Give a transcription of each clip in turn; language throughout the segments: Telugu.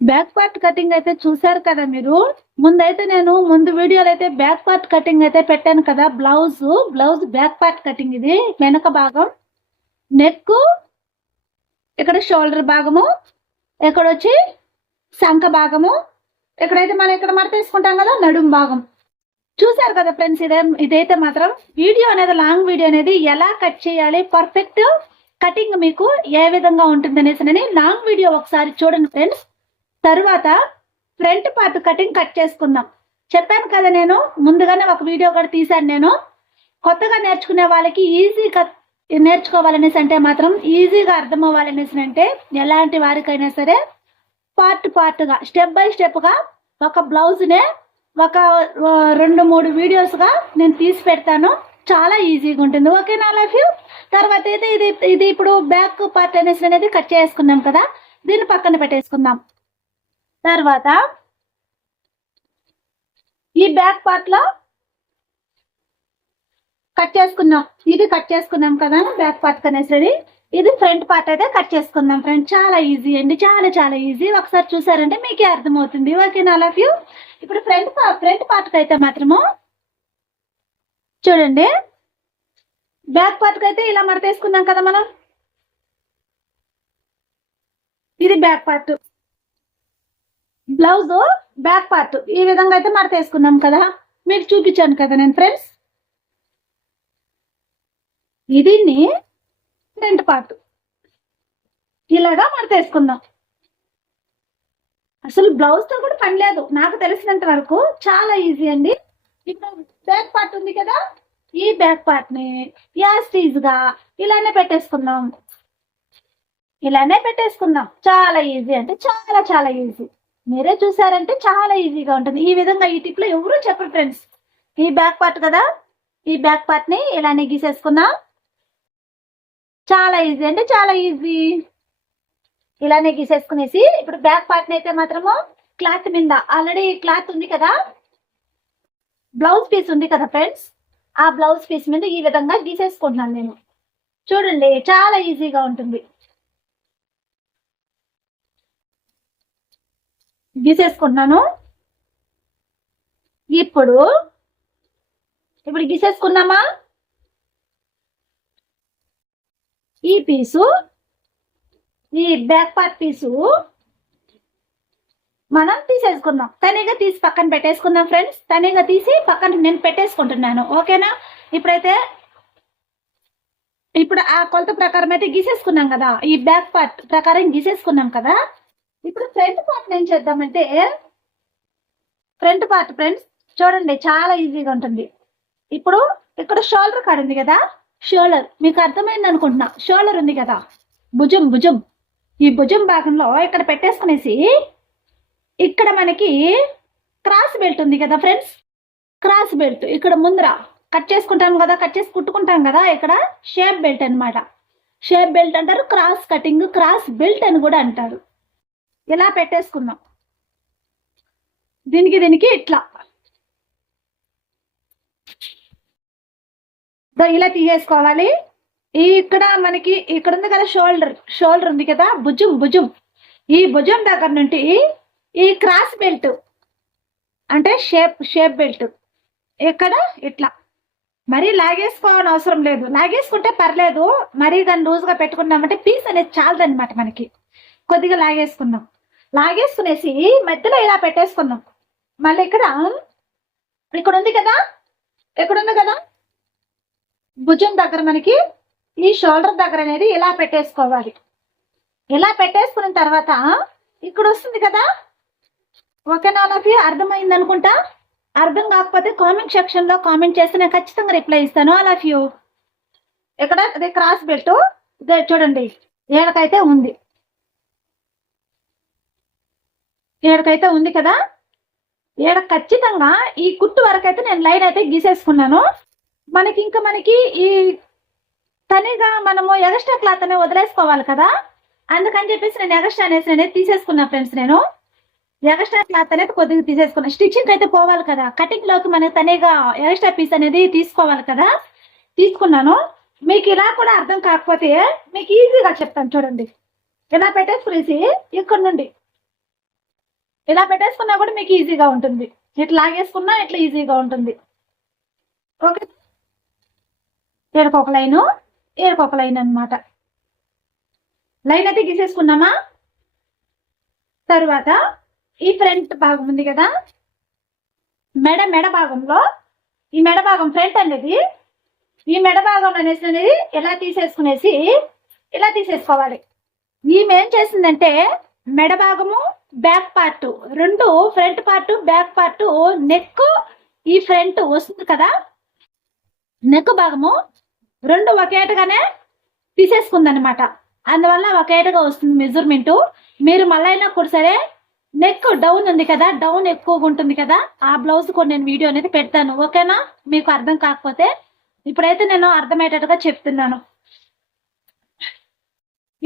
బ్యాక్ పార్ట్ కటింగ్ అయితే చూసారు కదా మీరు. ముందైతే నేను ముందు వీడియోలో అయితే బ్యాక్ పార్ట్ కటింగ్ అయితే పెట్టాను కదా. Blouse back part cutting. ఇది వెనక భాగం, నెక్, ఇక్కడ షోల్డర్ భాగము, ఇక్కడ వచ్చి శంఖ భాగము, ఇక్కడైతే మనం ఇక్కడ మడత తీసుకుంటాం కదా నడుం భాగం. చూసారు కదా ఫ్రెండ్స్. ఇదైతే మాత్రం వీడియో అనేది లాంగ్ వీడియో అనేది ఎలా కట్ చేయాలి, పర్ఫెక్ట్ కటింగ్ మీకు ఏ విధంగా ఉంటుంది అనేసి లాంగ్ వీడియో ఒకసారి చూడండి ఫ్రెండ్స్. తర్వాత ఫ్రంట్ పార్ట్ కటింగ్ కట్ చేసుకుందాం. చెప్పాను కదా, నేను ముందుగానే ఒక వీడియో కూడా తీశాను. నేను కొత్తగా నేర్చుకునే వాళ్ళకి ఈజీగా నేర్చుకోవాలనేసి అంటే మాత్రం ఈజీగా అర్థం అవ్వాలనేసి అంటే ఎలాంటి వారికైనా సరే పార్ట్గా స్టెప్ బై స్టెప్గా ఒక బ్లౌజ్నే ఒక 2-3 వీడియోస్గా నేను తీసి పెడతాను. చాలా ఈజీగా ఉంటుంది. ఓకేనా లవ్ యూ. తర్వాత అయితే ఇది ఇప్పుడు బ్యాక్ పార్ట్ అనేసి అనేది కట్ చేసుకున్నాం కదా, దీన్ని పక్కన పెట్టేసుకుందాం. తర్వాత ఈ బ్యాక్ పార్ట్ లో కట్ చేసుకున్నాం. ఇది కట్ చేసుకున్నాం కదా బ్యాక్ పార్ట్ అనేసి. ఇది ఫ్రంట్ పార్ట్ అయితే కట్ చేసుకుందాం ఫ్రెండ్. చాలా ఈజీ అండి, చాలా చాలా ఈజీ. ఒకసారి చూసారంటే మీకే అర్థమవుతుంది. ఓకేనా లవ్ యూ. ఇప్పుడు ఫ్రంట్ పార్ట్ అయితే మాత్రము చూడండి. బ్యాక్ పార్ట్ అయితే ఇలా మడతేసుకున్నాం కదా మనం. ఇది back part, blouse back part ఈ విధంగా అయితే మడతేసుకున్నాం కదా. మీకు చూపించాను కదా నేను ఫ్రెండ్స్. ఇది ఫ్రంట్ పార్ట్ ఇలాగా మడతేసుకుందాం. అసలు బ్లౌజ్ తో కూడా పని లేదు నాకు తెలిసినంత వరకు. చాలా ఈజీ అండి. ఇప్పుడు బ్యాక్ పార్ట్ ఉంది కదా, ఈ బ్యాక్ పార్ట్ ని యాస్టీజ్ గా ఇలానే పెట్టేసుకుందాం. చాలా ఈజీ అంటే చాలా చాలా ఈజీ. మీరే చూసారంటే చాలా ఈజీగా ఉంటుంది. ఈ విధంగా ఈ టిప్ లో ఎవరు చెప్పరు ఫ్రెండ్స్. ఈ బ్యాక్ పార్ట్ కదా, ఈ బ్యాక్ పార్ట్ ని ఇలానే గీసేసుకుందాం. చాలా ఈజీ అంటే చాలా ఈజీ. ఇలానే గీసేసుకునేసి ఇప్పుడు బ్యాక్ పార్ట్ అయితే మాత్రము క్లాత్ మీద ఆల్రెడీ క్లాత్ ఉంది కదా, బ్లౌజ్ పీస్ ఉంది కదా ఫ్రెండ్స్, ఆ బ్లౌజ్ పీస్ మీద ఈ విధంగా గీసేసుకుంటున్నాను నేను. చూడండి చాలా ఈజీగా ఉంటుంది. గీసేసుకుంటున్నాను. ఇప్పుడు గీసేసుకున్నామా. ఈ పీసు, ఈ బ్యాక్ పార్ట్ పీసు మనం తీసేసుకుందాం. తనిగా తీసి పక్కన పెట్టేసుకుందాం ఫ్రెండ్స్. తనిగా తీసి పక్కన నేను పెట్టేసుకుంటున్నాను. ఓకేనా. ఇప్పుడు ఆ కొలత ప్రకారం అయితే గీసేసుకున్నాం కదా, ఈ బ్యాక్ పార్ట్ ప్రకారం గీసేసుకున్నాం కదా. ఇప్పుడు ఫ్రంట్ పార్ట్ ఏం చేద్దామంటే, ఫ్రంట్ పార్ట్ ఫ్రెండ్స్ చూడండి చాలా ఈజీగా ఉంటుంది. ఇప్పుడు ఇక్కడ షోల్డర్ కాడ ఉంది కదా, షోల్డర్ మీకు అర్థమైంది అనుకుంటున్నా. షోల్డర్ ఉంది కదా, భుజం, ఈ భుజం భాగంలో ఇక్కడ పెట్టేసుకునేసి ఇక్కడ మనకి క్రాస్ బెల్ట్ ఉంది కదా ఫ్రెండ్స్. క్రాస్ బెల్ట్ ఇక్కడ ముందర కట్ చేసుకుంటాం కదా, కట్ చేసి కుట్టుకుంటాం కదా, ఇక్కడ షేప్ బెల్ట్ అనమాట. షేప్ బెల్ట్ అంటారు, క్రాస్ కటింగ్, క్రాస్ బెల్ట్ అని కూడా అంటారు. ఇలా పెట్టేసుకుందాం. దీనికి ఇట్లా ఇలా తీసేసుకోవాలి. ఇక్కడ మనకి ఇక్కడ ఉంది కదా షోల్డర్ ఉంది కదా, భుజం, ఈ భుజం దగ్గర నుండి ఈ క్రాస్ బెల్ట్ అంటే షేప్ బెల్ట్ ఇక్కడ ఇట్లా. మరీ లాగేసుకోవాలని అవసరం లేదు, లాగేసుకుంటే పర్లేదు. మరీ దాన్ని లూజ్గా పెట్టుకున్నామంటే పీస్ అనేది చాలదనమాట మనకి. కొద్దిగా లాగేసుకునేసి మధ్యలో ఇలా పెట్టేసుకుందాం. మళ్ళీ ఇక్కడ ఉంది కదా భుజం దగ్గర మనకి ఈ షోల్డర్ దగ్గర అనేది ఇలా పెట్టేసుకోవాలి. ఇలా పెట్టేసుకున్న తర్వాత ఇక్కడ వస్తుంది కదా. ఓకేనా వాళ్ళకి అర్థమైంది అనుకుంటా. అర్థం కాకపోతే కామెంట్ సెక్షన్ లో కామెంట్ చేస్తే నేను ఖచ్చితంగా రిప్లై ఇస్తాను. All of you. ఇక్కడ అదే క్రాస్ బెల్ట్ చూడండి ఏడకైతే ఉంది కదా. ఏడ ఖచ్చితంగా ఈ కుట్టు వరకు అయితే నేను లైన్ అయితే గీసేసుకున్నాను. మనకి ఈ తనిగా మనము ఎగస్ట్రా క్లాత్ అనేది వదిలేసుకోవాలి కదా. అందుకని చెప్పేసి నేను ఎగస్ట్రా అనేది తీసేసుకున్నా ఫ్రెండ్స్. నేను ఎగస్ట్రా క్లాత్ అనేది కొద్దిగా తీసేసుకున్నా. స్టిచ్చింగ్ అయితే పోవాలి కదా, కటింగ్ లోకి మనకి తనిగా ఎగస్ట్రా పీస్ అనేది తీసుకోవాలి కదా, తీసుకున్నాను. మీకు ఇలా కూడా అర్థం కాకపోతే మీకు ఈజీగా చెప్తాను చూడండి. ఇలా పెట్టేసుకునేసి ఇక్కడ నుండి ఇలా పెట్టేసుకున్నా కూడా మీకు ఈజీగా ఉంటుంది. ఇట్లా లాగేసుకున్నా ఇట్లా ఈజీగా ఉంటుంది. ఓకే, ఏడుకొక లైను ఏడుకొక లైన్ అనమాట. లైన్ అయితే గీసేసుకున్నామా. తరువాత ఈ ఫ్రంట్ భాగం ఉంది కదా, మెడ భాగంలో ఈ మెడ భాగం ఫ్రంట్ అనేది, ఈ మెడ భాగం అనేది ఇలా తీసేసుకునేసి ఇలా తీసేసుకోవాలి. ఈమె ఏం చేసిందంటే మెడ భాగము బ్యాక్ పార్ట్ రెండు, front part back part, neck ఈ ఫ్రంట్ వస్తుంది కదా, నెక్ భాగము రెండు ఒకేటగానే తీసేసుకుందనమాట. అందువల్ల ఒకేటగా వస్తుంది మెజర్మెంట్. మీరు మళ్ళీ అయినా కూడా సరే నెక్ డౌన్ ఉంది కదా, డౌన్ ఎక్కువగా ఉంటుంది కదా, ఆ బ్లౌజ్ కూడా నేను వీడియో అనేది పెడతాను. ఓకేనా, మీకు అర్థం కాకపోతే ఇప్పుడైతే నేను అర్థమయ్యేటట్టుగా చెప్తున్నాను.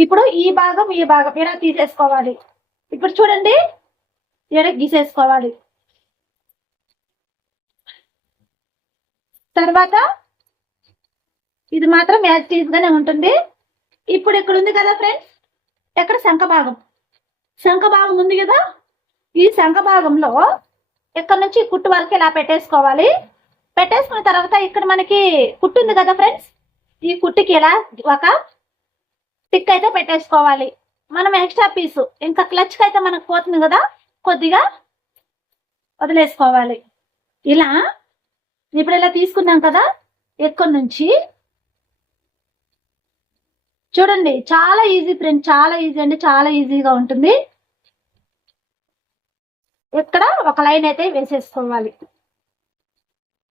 ఇప్పుడు ఈ భాగం ఇలా తీసేసుకోవాలి. ఇప్పుడు చూడండి, ఇలా గీసేసుకోవాలి. తర్వాత ఇది మాత్రం యాజ్ ఈజ్ గానే ఉంటుంది. ఇప్పుడు ఇక్కడ ఉంది కదా ఫ్రెండ్స్, ఎక్కడ శంఖ భాగం ఉంది కదా, ఈ శంఖ భాగంలో ఇక్కడ నుంచి కుట్టు వరకు ఇలా పెట్టేసుకోవాలి. పెట్టేసుకున్న తర్వాత ఇక్కడ మనకి కుట్టు ఉంది కదా ఫ్రెండ్స్, ఈ కుట్టుకి ఇలా ఒక టిక్ అయితే పెట్టేసుకోవాలి. మనం ఎక్స్ట్రా పీసు ఇంకా క్లచ్కి అయితే మనకు పోతుంది కదా, కొద్దిగా వదిలేసుకోవాలి. ఇలా ఇప్పుడు ఇలా తీసుకున్నాం కదా, ఎక్కడి నుంచి చూడండి, చాలా ఈజీ ఫ్రెండ్, చాలా ఈజీ అండి, చాలా ఈజీగా ఉంటుంది. ఇక్కడ ఒక లైన్ అయితే వేసేసుకోవాలి.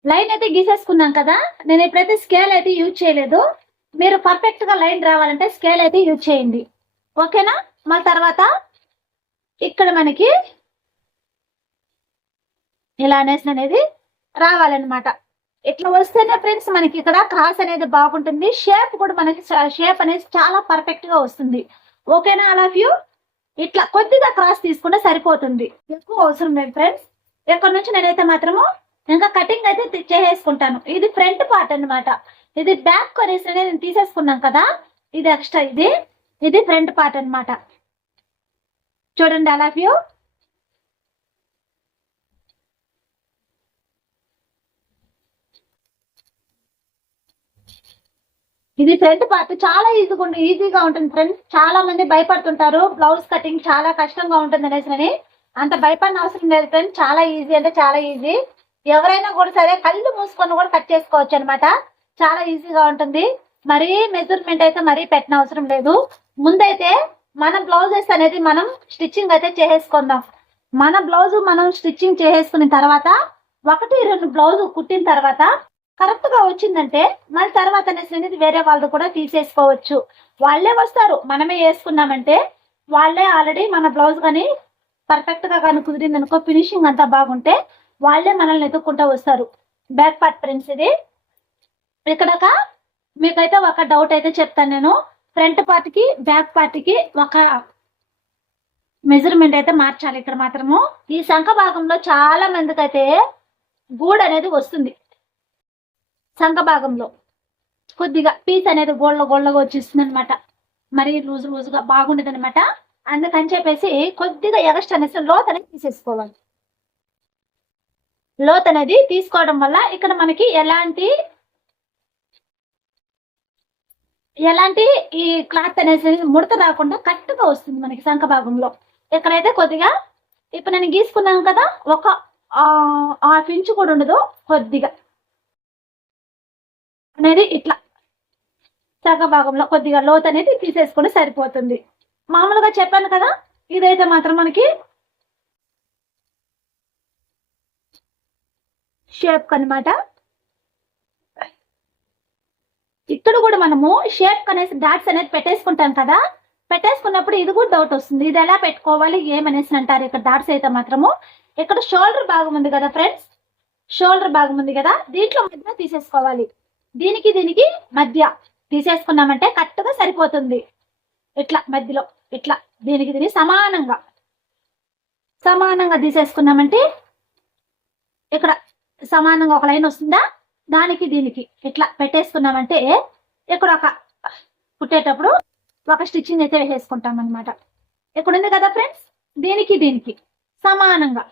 లైన్ అయితే గీసేసుకున్నాం కదా, నేను ఎప్పుడైతే స్కేల్ అయితే యూజ్ చేయలేదు. మీరు పర్ఫెక్ట్ గా లైన్ రావాలంటే స్కేల్ అయితే యూజ్ చేయండి. ఓకేనా, మళ్ళీ తర్వాత ఇక్కడ మనకి ఇలా అనేది రావాలన్నమాట. ఇట్లా వస్తేనే ఫ్రెండ్స్ మనకి ఇక్కడ క్రాస్ అనేది బాగుంటుంది. షేప్ కూడా మనకి షేప్ అనేది చాలా పర్ఫెక్ట్ గా వస్తుంది. ఓకేనా, ఆల్ ఆఫ్ యూ. ఇట్లా కొద్దిగా క్రాస్ తీసుకుంటే సరిపోతుంది, ఎక్కువ అవసరం లేదు ఫ్రెండ్స్. ఇక్కడ నుంచి నేనైతే మాత్రము ఇంకా కటింగ్ అయితే చేసేసుకుంటాను. ఇది ఫ్రంట్ పార్ట్ అన్నమాట. ఇది బ్యాక్ కొనేసి నేను తీసేసుకున్నాం కదా, ఇది ఎక్స్ట్రా, ఇది ఫ్రంట్ పార్ట్ అన్నమాట. చూడండి ఆల్ ఆఫ్ యూ. ఇది ఫ్రంట్ పార్ట్ చాలా ఈజీగా ఉంటుంది ఫ్రెండ్స్. చాలా మంది భయపడుతుంటారు బ్లౌజ్ కటింగ్ చాలా కష్టంగా ఉంటుంది అనేసి. అంత భయపడిన అవసరం లేదు ఫ్రెండ్స్, చాలా ఈజీ అంటే చాలా ఈజీ. ఎవరైనా కూడా సరే కళ్ళు మూసుకొని కూడా కట్ చేసుకోవచ్చు అనమాట. చాలా ఈజీగా ఉంటుంది. మరీ మెజర్మెంట్ అయితే మరీ పెట్టిన అవసరం లేదు. ముందైతే మన బ్లౌజెస్ అనేది మనం స్టిచ్చింగ్ అయితే చేసేసుకుందాం. మన బ్లౌజ్ మనం స్టిచ్చింగ్ చేసేసుకున్న తర్వాత 1-2 బ్లౌజ్ కుట్టిన తర్వాత కరెక్ట్ గా వచ్చిందంటే మళ్ళీ తర్వాత అనేది వేరే వాళ్ళు కూడా తీసేసుకోవచ్చు. వాళ్ళే వస్తారు, మనమే వేసుకున్నామంటే వాళ్ళే ఆల్రెడీ మన బ్లౌజ్ కానీ పర్ఫెక్ట్ గా కానీ కుదిరింది అనుకో, ఫినిషింగ్ అంతా బాగుంటే వాళ్ళే మనల్ని ఎత్తుక్కుంటూ వస్తారు. బ్యాక్ పార్ట్ ఫ్రెండ్స్ ఇది. ఇక్కడ మీకైతే ఒక డౌట్ అయితే చెప్తాను నేను. ఫ్రంట్ పార్ట్ కి బ్యాక్ పార్ట్ కి ఒక మెజర్మెంట్ అయితే మార్చాలి. ఇక్కడ మాత్రము ఈ శంఖ భాగంలో చాలా మందికి అయితే గూడు అనేది వస్తుంది. శంఖ భాగంలో కొద్దిగా పీస్ అనేది గోళ్ళగా వచ్చేస్తుంది అనమాట. మరీ లూజుగా బాగుండదు అనమాట. అందుకని చెప్పేసి కొద్దిగా ఎగస్ట్ అనేసి లోత్ అనేది తీసేసుకోవాలి. లోత్ అనేది తీసుకోవడం వల్ల ఇక్కడ మనకి ఎలాంటి ఈ క్లాత్ అనేది ముడత రాకుండా కరెక్ట్గా వస్తుంది మనకి శంఖ భాగంలో. ఇక్కడైతే కొద్దిగా ఇప్పుడు నేను గీసుకున్నాను కదా, ఒక 1/2 ఇంచు కూడా ఉండదు, కొద్దిగా అనేది ఇట్లా శంఖ భాగంలో కొద్దిగా లోత్ అనేది తీసేసుకుంటే సరిపోతుంది. మామూలుగా చెప్పాను కదా, ఇదైతే మాత్రం మనకి షేప్ అన్నమాట. ఇక్కడ కూడా మనము షేప్ అనేసి డాట్స్ అనేది పెట్టేసుకుంటాం కదా, పెట్టేసుకున్నప్పుడు ఇది కూడా డౌట్ వస్తుంది, ఇది ఎలా పెట్టుకోవాలి ఏమనేసి అంటారు. ఇక్కడ డాట్స్ అయితే మాత్రము ఇక్కడ షోల్డర్ భాగం ఉంది కదా ఫ్రెండ్స్, షోల్డర్ భాగం ఉంది కదా, దీంట్లో మధ్య తీసేసుకోవాలి. దీనికి మధ్య తీసేసుకున్నామంటే కరెక్ట్గా సరిపోతుంది. ఇట్లా మధ్యలో ఇట్లా దీనికి సమానంగా తీసేసుకున్నామంటే ఇక్కడ సమానంగా ఒక లైన్ వస్తుందా, దానికి ఇట్లా పెట్టేసుకున్నామంటే ఇక్కడ ఒక కుట్టేటప్పుడు ఒక స్టిచ్చింగ్ అయితే వేసేసుకుంటాం అనమాట. ఇక్కడ ఉంది కదా ఫ్రెండ్స్, దీనికి సమానంగా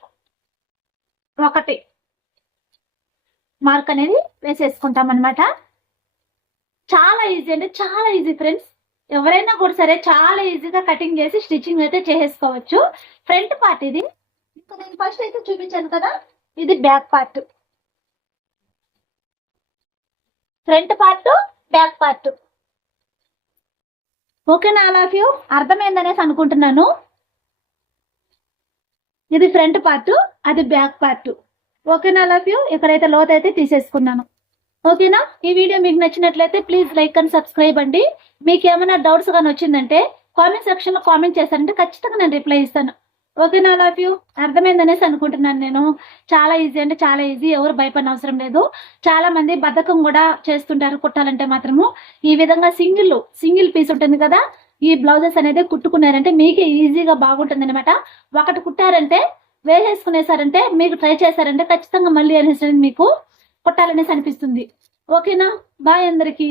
ఒకటి మార్క్ అనేది వేసేసుకుంటాం అనమాట. చాలా ఈజీ అంటే చాలా ఈజీ ఫ్రెండ్స్. ఎవరైనా కూడా సరే చాలా ఈజీగా కటింగ్ చేసి స్టిచ్చింగ్ అయితే చేసేసుకోవచ్చు. ఫ్రంట్ పార్ట్ ఇది. ఇంకా నేను ఫస్ట్ అయితే చూపించాను కదా, ఇది back part. Front part, back part. ఓకేనా ఆల్ ఆఫ్ యూ? అర్థమైందనేసి అనుకుంటున్నాను. ఇది ఫ్రంట్ పార్ట్, అది బ్యాక్ పార్ట్. ఓకేనా ఆల్ ఆఫ్ యూ? ఇక్కడైతే లోత్ అయితే తీసేసుకున్నాను. ఓకేనా? ఈ వీడియో మీకు నచ్చినట్లయితే ప్లీజ్ లైక్ అండ్ సబ్స్క్రైబ్ అండి. మీకు ఏమైనా డౌట్స్ కానీ వచ్చిందంటే కామెంట్ సెక్షన్ లో కామెంట్ చేశారంటే ఖచ్చితంగా నేను రిప్లై ఇస్తాను. ఓకేనా ఆల్ ఆఫ్ యూ? అర్థమైందనేసి అనుకుంటున్నాను నేను. చాలా ఈజీ అంటే చాలా ఈజీ, ఎవరు భయపడిన అవసరం లేదు. చాలా మంది బద్ధకం కూడా చేస్తుంటారు కుట్టాలంటే మాత్రము. ఈ విధంగా సింగిల్ పీస్ ఉంటుంది కదా, ఈ బ్లౌజెస్ అనేది కుట్టుకున్నారంటే మీకు ఈజీగా బాగుంటుంది అనమాట. ఒకటి కుట్టారంటే వేసేసుకునేసారంటే, మీకు ట్రై చేశారంటే ఖచ్చితంగా మళ్ళీ అనేసి మీకు కుట్టాలనేసి అనిపిస్తుంది. ఓకేనా? బాయ్ అందరికీ.